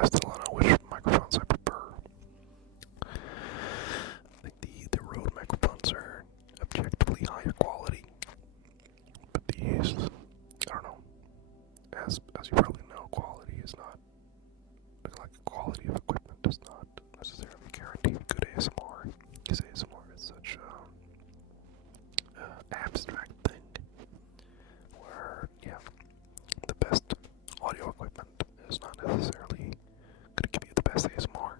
I still don't know which microphones I prefer. I think the Rode microphones are objectively higher quality, but these, I don't know. As you probably know, quality is not like quality of equipment does not necessarily guarantee good ASMR. Because ASMR is such a abstract thing, where the best audio equipment is not necessarily going to give you the best ASMR.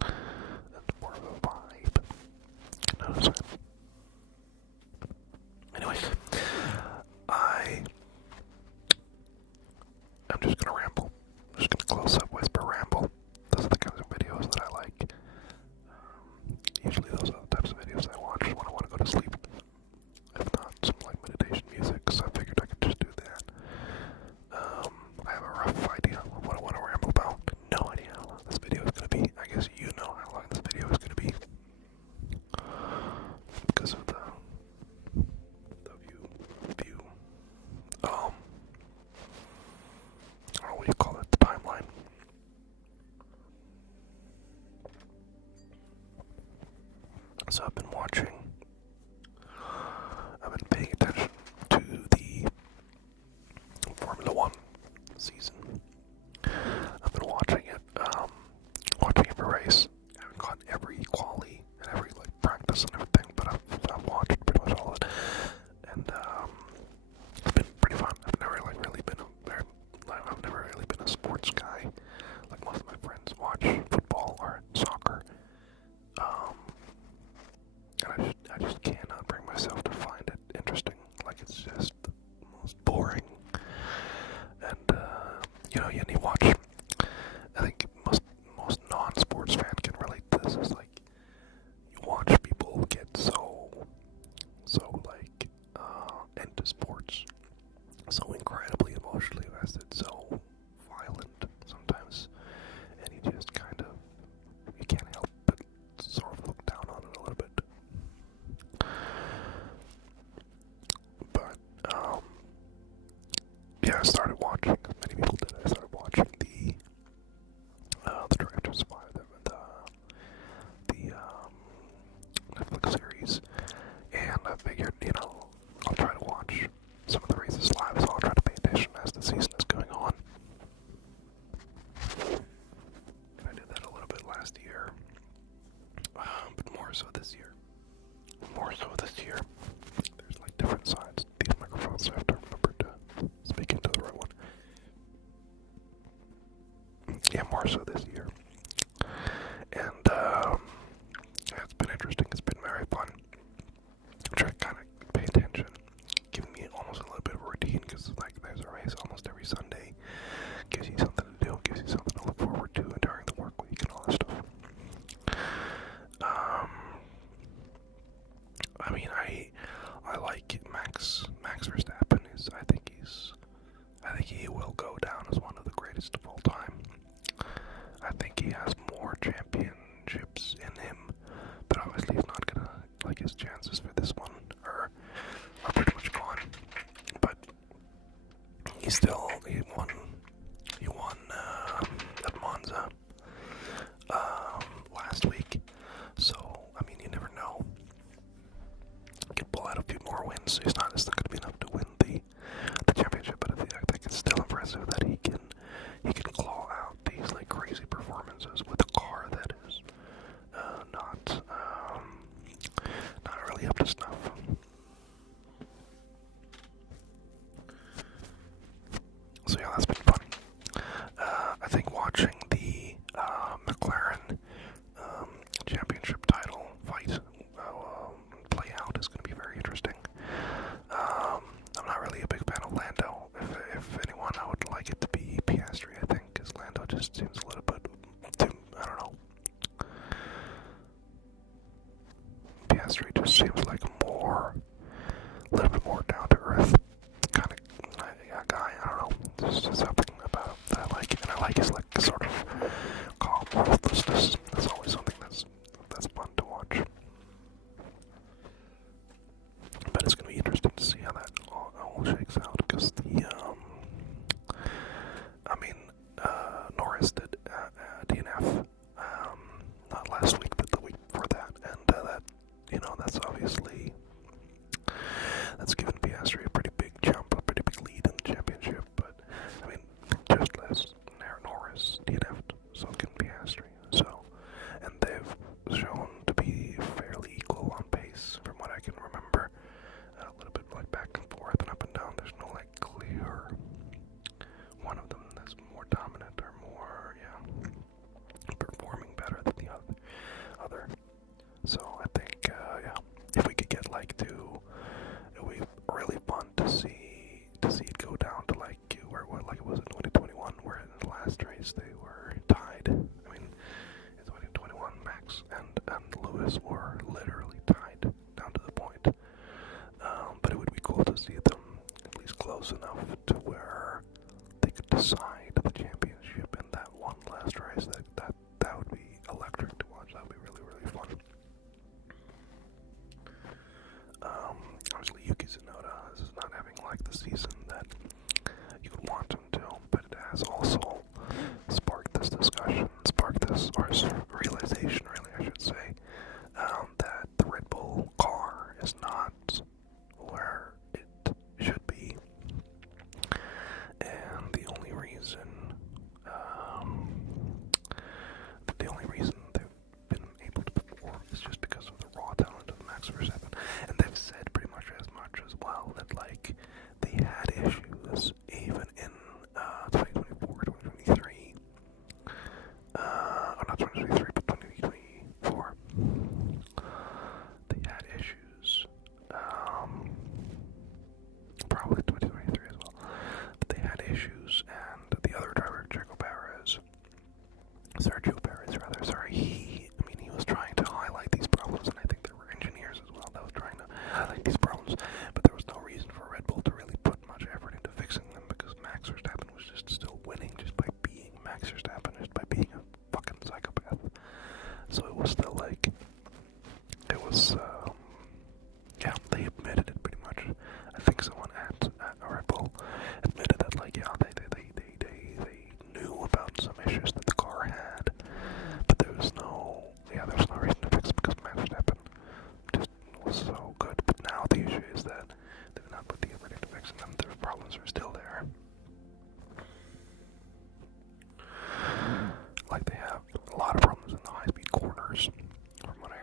That's more of a vibe. You know what I'm saying? Anyways, I'm just gonna ramble. I'm just gonna close up, whisper, ramble. Those are the kinds of videos that I like. Usually those are the types of videos I watch when I want to go to sleep. If not, some like meditation music, so I figured I could just do that. I have a rough idea of what I want to ramble about. No idea how long this video is gonna be. I guess you know how long this video is gonna be. Because of the view. I don't know what you call it, the timeline. So I've been paying attention to the Formula One season. I've been watching every race. I haven't caught every quali and every practice and everything, but I've watched pretty much all of it. And it's been pretty fun. I've never really been a sports guy. Like most of my friends watch football or soccer. And I just cannot bring myself to find it interesting. Like, it's just the most boring. And you watch. I think most non-sports fan can relate to this. Is like you watch people get so into sports, so incredibly emotionally invested, so violent sometimes, and you just you can't help but sort of look down on it a little bit. But I started watching, as many people did. I started watching the Drive to Survive, the Netflix series, and I figured, I'll try to watch some of the races live, so I'll try to pay attention as the season is going on. And I did that a little bit last year, but more so this year. There's different sides to these microphones, so I have to remember to speak into the right one. Yeah, more so this year. And it's been interesting. It's been very fun. I'm trying to kind of pay attention, giving me almost a little bit of a routine, because there's a race almost every Sunday. Gives you something to do, gives you something to look forward to during the work week and all that stuff. I like Max Verstappen. I think he will go down as one of the greatest of all time. I think he has more championships in him, but obviously he's not gonna, his chances for this one are pretty much gone. But he won at Monza last week, so you never know. He could pull out a few more wins. It's not going to be enough to win the championship, but I think it's still impressive that he can claw out these crazy performances with a car that is not really up to snuff. So yeah, that's been fun. I think watching the McLaren championship title fight play out is going to be very interesting. I'm not really a big fan of Lando. If anyone, I would like it to be Piastri, I think, because Lando just seems a little bit too, I don't know. Piastri just seems like a little bit more down to earth kind of guy. I don't know. There's just something about him that I like, and I like his sort of calm ruthlessness. That's always something that's fun to watch. But it's going to be interesting to see how that all shakes out, because Norris it'll be really fun to see it go down to like like it was in 2021, where in the last race they were tied. I mean, in 2021, Max and Lewis were literally tied down to the point. But it would be cool to see them at least close enough to where they could decide the championship in that one last race. That would be electric to watch. That would be really, really fun. Obviously Yuki Tsunoda is not having like the season that you would want him to, but it has also sparked this discussion, or realization really, I should say, that the Red Bull car is not where it should be. And the only reason they've been able to perform is just because of the raw talent of Max Verstappen. And they've said pretty much as much as well that like they had issues even in 2024, 2023. Or not 2023, but 2024. They had issues. Probably 2023 as well. But they had issues, and the other driver, Sergio Perez, he was trying to highlight these problems, and I think there were engineers as well that was trying to highlight these problems, but there was no reason for Red Bull to really put much effort into fixing them, because Max Verstappen was just still winning just by being Max Verstappen, just by being a fucking psychopath. So it was still like, they admitted it pretty much. I think someone at Red Bull admitted that, like, yeah, they knew about some issues that the car had, but there was no reason to fix it because Max Verstappen just was so good. But now the issue is that they've not put the effort into fixing them. Their problems are still there. Like, they have a lot of problems in the high-speed corners, from what I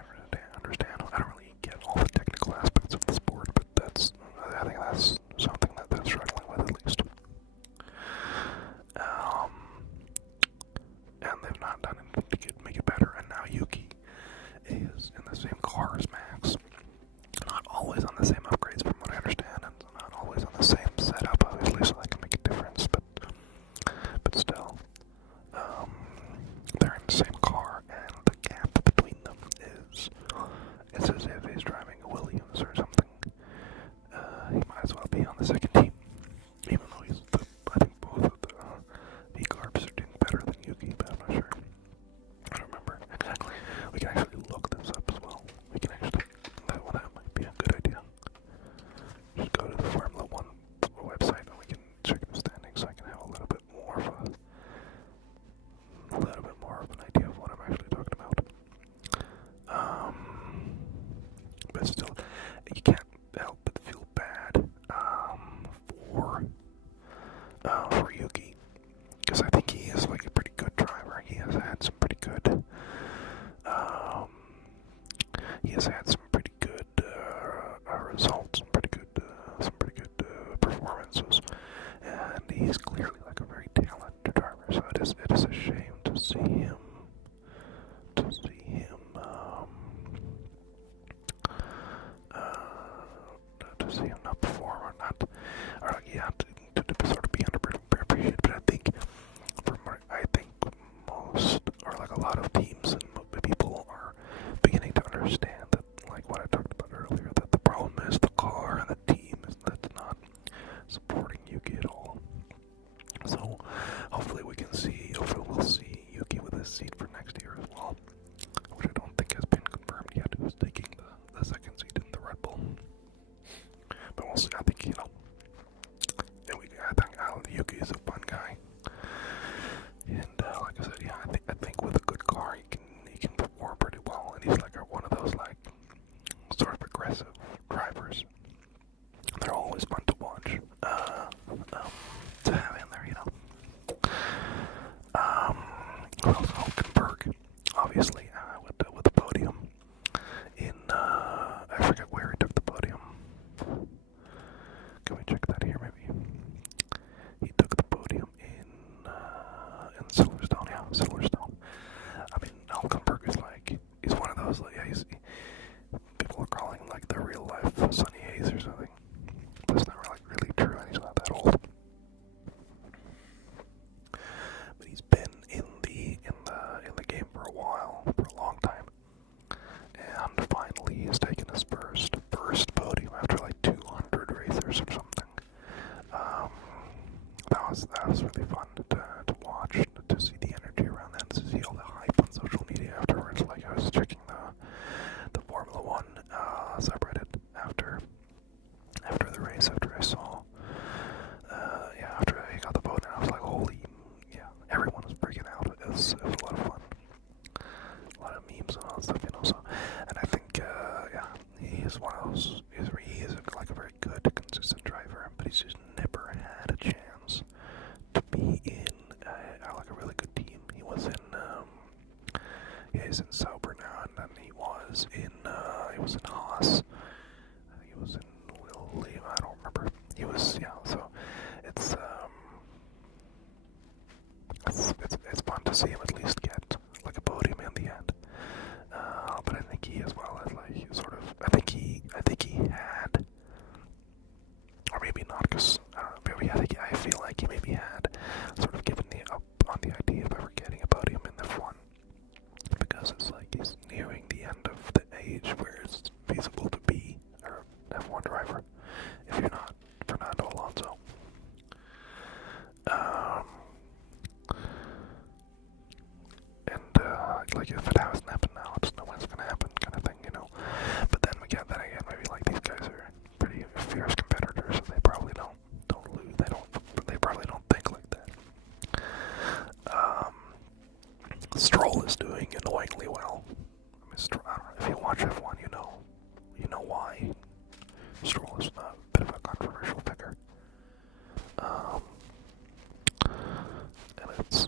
understand. I don't really get all the technical aspects of the sport, but I think that's something that they're struggling with at least. And they've not done anything to make it better, and now Yuki is in the same car as Max. Not always on the same upgrades from what I understand, and not always on the same setup, obviously, so that can make a difference, but still. They're in the same car, and the gap between them it's as if he's driving a Williams or something. He might as well be on the second team, even though I think both of the V-Carbs are doing better than Yuki, but I'm not sure. I don't remember exactly. We can actually look this up as well. That might be a good idea. Just go to the Formula 1 website and we can check the standings so I can have a little bit more of an idea of what I'm actually talking about. But still, you can't help but feel bad for Yuki, because I think he is like a pretty good driver. He has had some pretty good results, some pretty good performances, and he's clearly like a very talented driver. So it is a shame to see him not perform, or not, to sort of be underappreciated. But I think most, or like a lot of teams and people are beginning to understand that, like what I talked about earlier, that the problem is the car and the team that's not supporting Yuki at all. So hopefully we'll see Yuki with his seat for next year as well. was really fun to watch, to see the energy around that, to see all the hype on social media afterwards. Like I was checking the Formula One subreddit after the race, after I saw, after I got the vote, and I was like, holy, yeah, everyone was freaking out. It was a lot of fun, a lot of memes and all that stuff, So, and I think, he is one of those. He is like a very good, consistent driver, but he's just never had a chance to be in like a really good team. He was in, he's in Sauber now, and then he was in Haas. He was in William, I don't remember. He was, so it's fun to see him at least get like a podium in the end. But I think he as well as like sort of, I think he had, or maybe not, because maybe I feel like he maybe had sort of given up on the idea of ever getting a podium in F1, because it's like he's nearing the end of the age where it's feasible to be an F1 driver if you're not Fernando Alonso. Like if it hasn't happened now, it's no when's gonna happen kind of thing, But then again, maybe like these guys are pretty fierce competitors, and they probably don't lose. They probably don't think like that. Stroll is doing annoyingly well. I mean, I don't know, if you watch F1, you know why Stroll is a bit of a controversial figure. And it's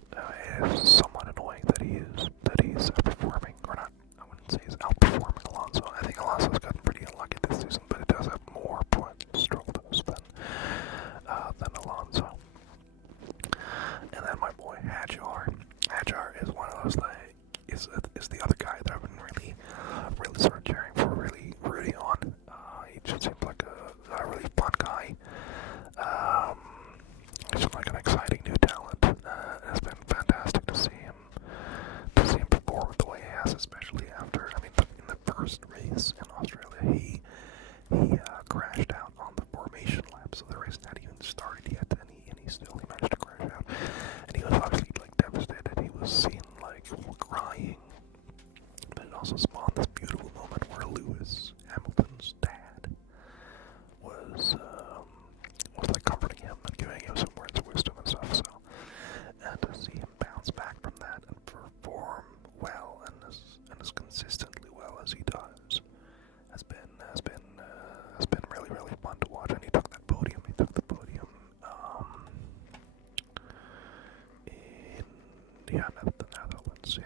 somewhat annoying that he's outperforming, or not. I wouldn't say he's outperforming Alonso. I think Alonso's gotten pretty unlucky this season, but it does have more points Stroll does than Alonso. And then my boy Hadjar. Hadjar is one of those is the other guy that I've been really sort of cheering for, really rooting on. He just seems like a really fun guy. He's like an exciting new talent. It's been fantastic to see him perform the way he has, especially after, in the first race in Australia, he crashed out on the formation lap, so the race hadn't even started yet, and he managed to crash out, and he was obviously like devastated. He was seen like crying, but it also spawned this beautiful moment where Lewis Hamilton's dad was like comforting him and giving him some words of wisdom and stuff. So, and to see him bounce back from that and perform well and as consistently well as he does has been really fun to watch. And he took the podium in the Netherlands.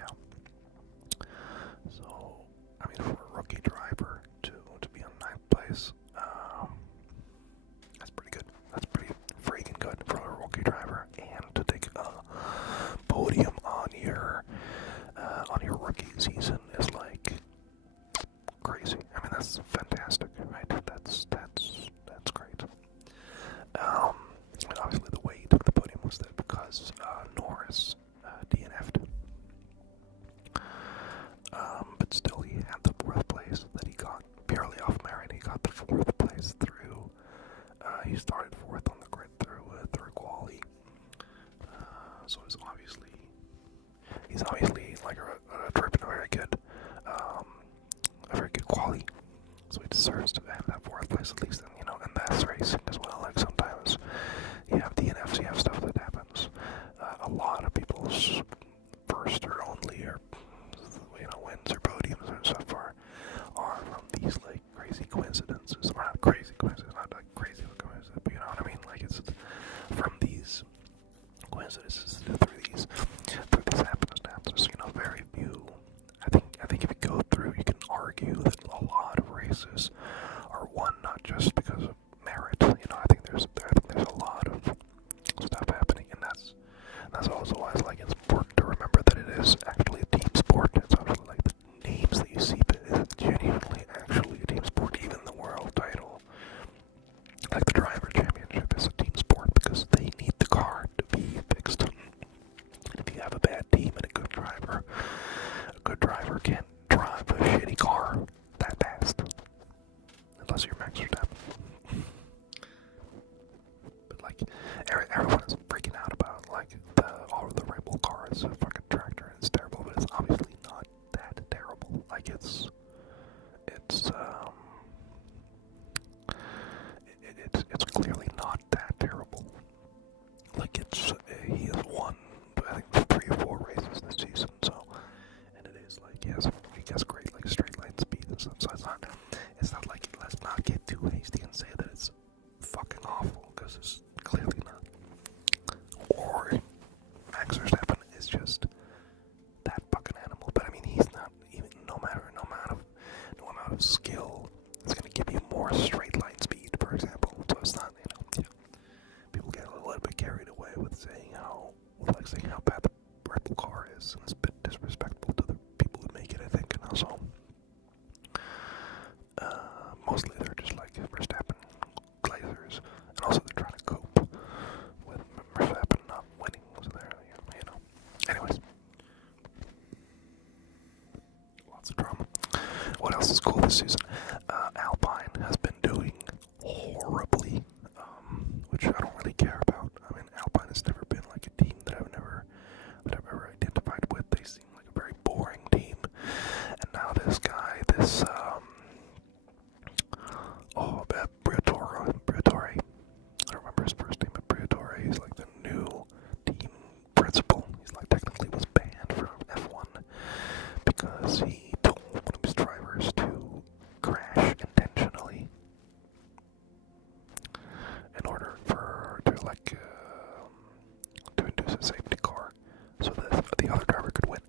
So for a rookie driver to be on 9th place, that's pretty good. That's pretty freaking good for a rookie driver, and to take a podium on your rookie season is like crazy. That's fantastic, right? That's great. And obviously the way he took the podium was that because Norris DNF'd. But still, he had the 4th place that he got purely off merit. He got the 4th place through. He started 4th on the grid through quali. So he's obviously like driven a very good quali. So he deserves to have that 4th place at least. And that's racing as well. Like sometimes you have DNFs, you have stuff that happens. A lot of people's first or only or wins or podiums and stuff are from these like crazy coincidences, or not crazy coincidences, not like crazy coincidences, but you know what I mean. Like it's from these coincidences through these happenstances. Very few. I think if you go through, you can argue that a lot of races are won not just because of merit. I think there's a lot of stuff happening, and that's also why it's important to remember that it is actually a team sport. It's obviously like the names that you see, but it's genuinely actually a team sport. Even the world title, like the driver championship, is a team sport because they need the car to be fixed. And if you have a bad team and a good driver can't drive a shitty car that fast, unless you're Max Verstappen. But like everyone is freaking is a fucking tractor and it's terrible, but it's obviously not that terrible. Like it's clearly not that terrible. Like he has won, I think, 3 or 4 races this season, so, and it is like, he has great, like, straight line speed and stuff, so it's not like, let's not get too hasty and say that it's fucking awful, because it's clearly not. Or Max Verstappen is just that fucking animal, but I mean, he's not even, no amount of skill is going to give you more straight line speed, for example, so it's not, people get a little bit carried away with saying how bad the Red Bull car is, and it's a bit disrespectful to the people who make it, I think, and also, mostly they're just like Verstappen glazers, and also they're trying to cope with Verstappen not winning, so they're, anyways, lots of drama. What else is cool this season? Alpine has been doing horribly, which I don't really care about. I mean, Alpine has never been like a team that I've ever identified with. They seem like a very boring team. And now this guy, Briatore, I don't remember his first name, but Briatore, he's like the new team principal. He's like technically was banned from F1 because he told one of his drivers to crash intentionally in order to induce a safety car so that the other driver could win.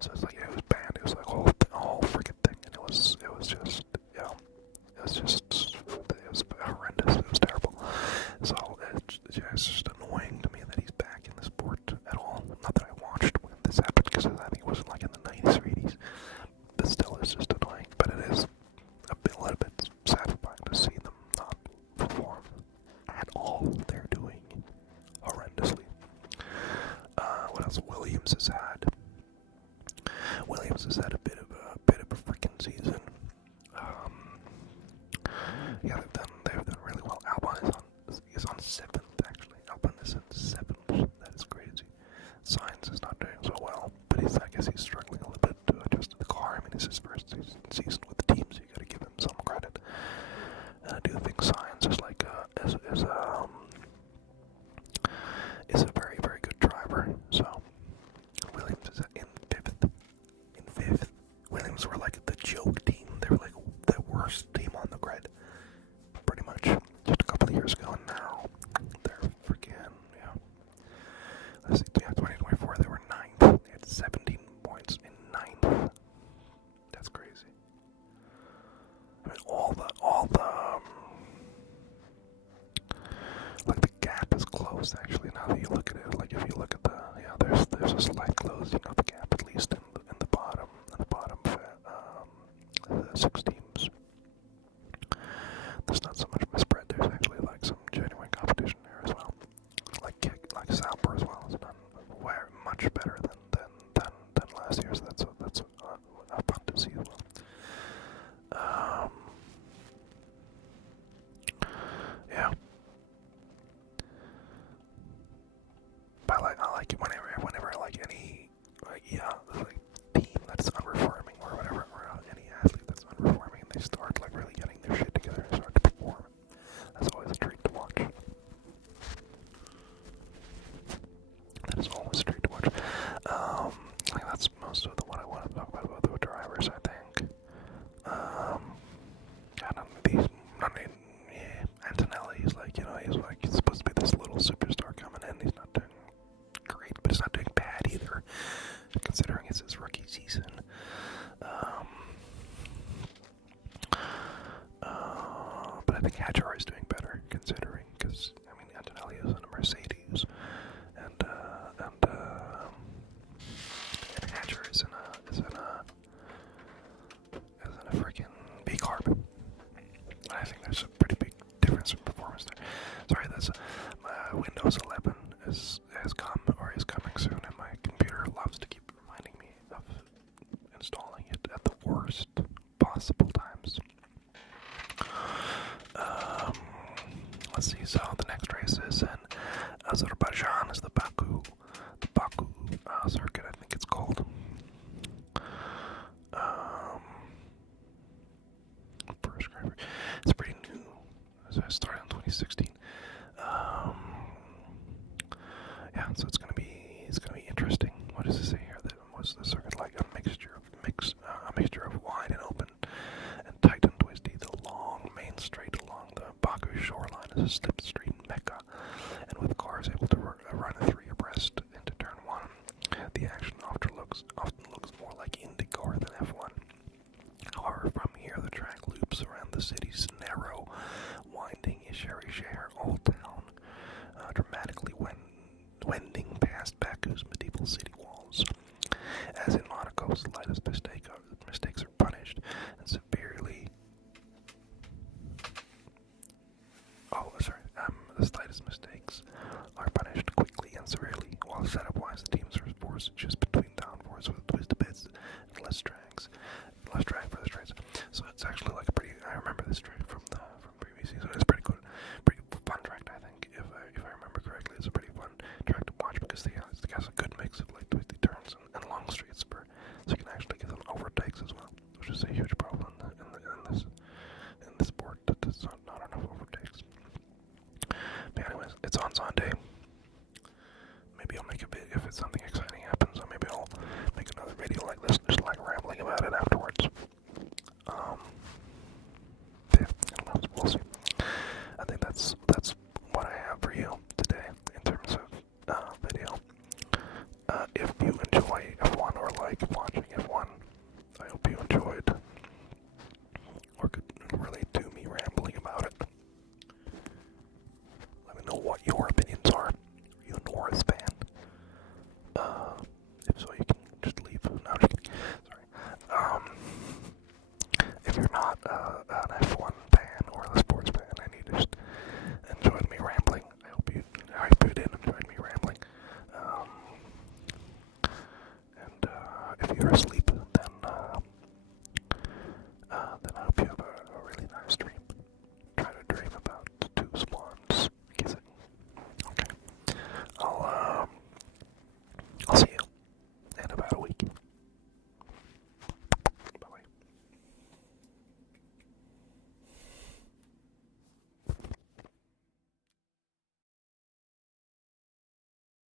So it's like, it was banned. It was like a whole freaking thing, and it was horrendous. It was terrible. So it's just annoying to me that he's back in the sport at all. Not that I watched when this happened, because I think it wasn't like in the 90s or 80s, but still, it's just annoying. But it is a little bit satisfying to see them not perform at all. They're doing horrendously. What else? Williams has had a bit of a freaking season. They've done really well. Albon is on 7th, actually. Albon is in 7th. That is crazy. Sainz is not doing so well, but I guess he's struggling a little bit to adjust to the car. I mean, it's his first season with the team, so you gotta give him some credit. And I do think Sainz is like is a very, very good driver. So Williams is in 5th. Williams were like the joke team. They were like the worst team on the grid, pretty much, just a couple of years ago, and now they're freaking, let's see, 2024, they were 9th. They had 17 points in 9th. That's crazy. I mean, all the like the gap is closed, actually, now that you look at it. Like, if you look at there's a slight close, the gap, at least in the bottom, 6 teams. There's not so much of a spread. There's actually like some genuine competition there as well. Like Sauber as well has done much better than last year. So that's fun to see as well. Yeah. But I like it whenever I like any team that's underperforming or whatever, or any athlete that's underperforming, and they start like really getting their shit together and start to perform. That's always a treat to watch. That is always a treat to watch. Like, that's most of what I downforce, just between downforce with twisted bits and less drag for the straights. So it's actually like a pretty. I remember this track from previous season. It's pretty good, pretty fun track. I think if I remember correctly, it's a pretty fun track to watch because it has a good mix of like twisty turns and long straights, so you can actually get some overtakes as well, which is a huge problem in this sport. That there's not enough overtakes. But anyways, it's on Sunday. Maybe I'll make a video if it's something exciting happens, or maybe I'll make another video like this, just like rambling about it afterwards. Yeah, I don't know, we'll see. I think that's what I have for you today in terms of video. If you enjoy F1 or like watching F1, I hope you enjoyed or could relate to me rambling about it. Let me know what your opinions are. Are you a Norris fan? If so, you can just leave. No, I'm just kidding. Sorry. If you're not,